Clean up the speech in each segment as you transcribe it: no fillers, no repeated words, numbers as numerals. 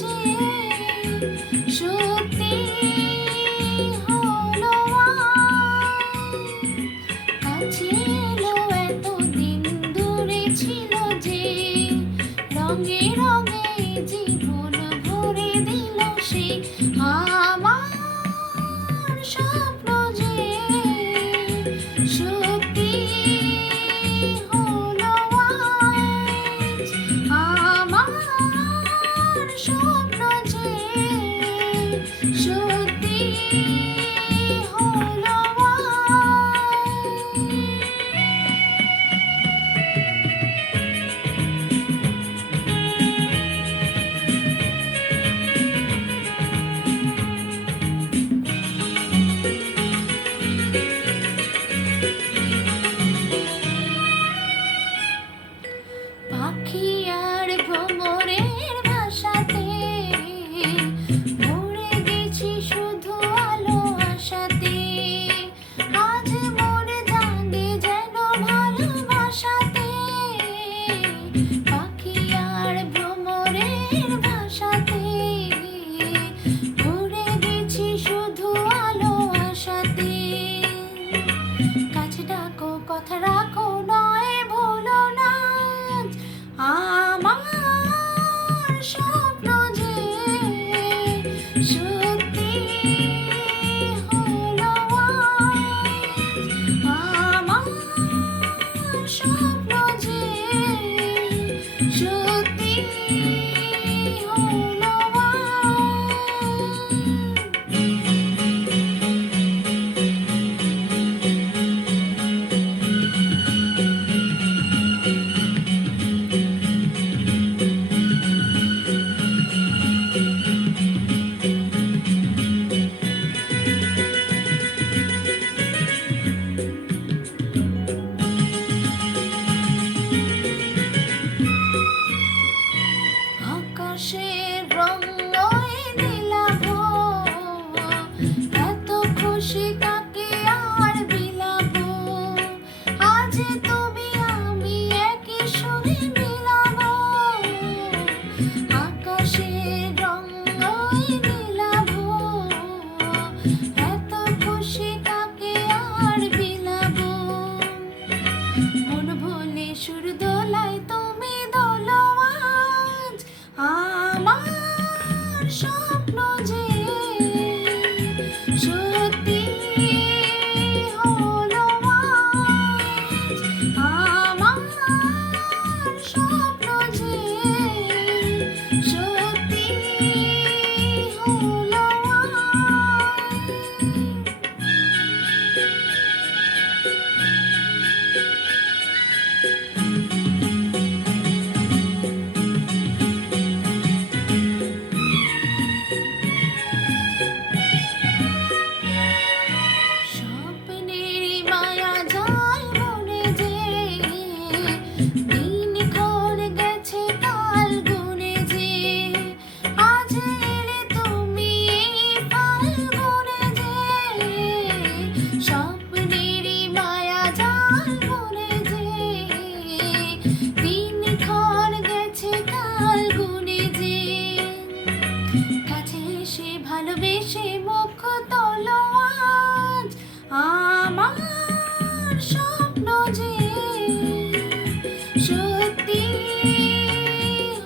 যে সত্যি হলো কাছে এলো এতদিন দূরে ছিল যে রঙে রঙে জীবন ভরে দিল সে আমার স্বপ্ন যে সত্যি হলো আজ আমার স্বপ্ন যে সত্যি হলো পাখি আর ভ্রমরের ভাষাতে ভরে গেছি শুধু আলো আশাতে আজ মনে জাগে যেন ভালোবাসাতে পাখি আর ভ্রমরের ভাষাতে ভরে গেছি শুধু আলো আশাতে কাছে ডাকো কথা রাখো নয় ভুলো না আমার স্বপ্ন যে সত্যি হলো আমার স্বপ্ন যে সত্যি হলো আকাশের রং নয় নীলাভ এত খুশি কাকে আর বিলাবো আজ তুমি আমি একই সুরে মিলাবো আকাশের রং নয় নীলাভ এত খুশি কাকে আর বিলাবো মন ভুলে সুর দোলায় তুমি দোলো আজ আমার স্বপ্ন যে সত্যি হলো আজ আমার স্বপ্ন যে সত্যি হলো স্বপ্নের মায়া জাল মনে যে দিনক্ষণ গেছে কাল গুনে যে আজ এলে তুমি এই ফাল্গুনে যে স্বপ্নের মায়া জাল মনে যে দিনক্ষণ গেছে কাল গুনে যে কাছে এসে ভালোবেসে মুখ তোলো আজ আমার স্বপ্ন যে সত্যি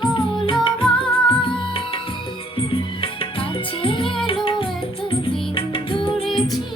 হলো কাছে এলো এতদিন দূরে ছিল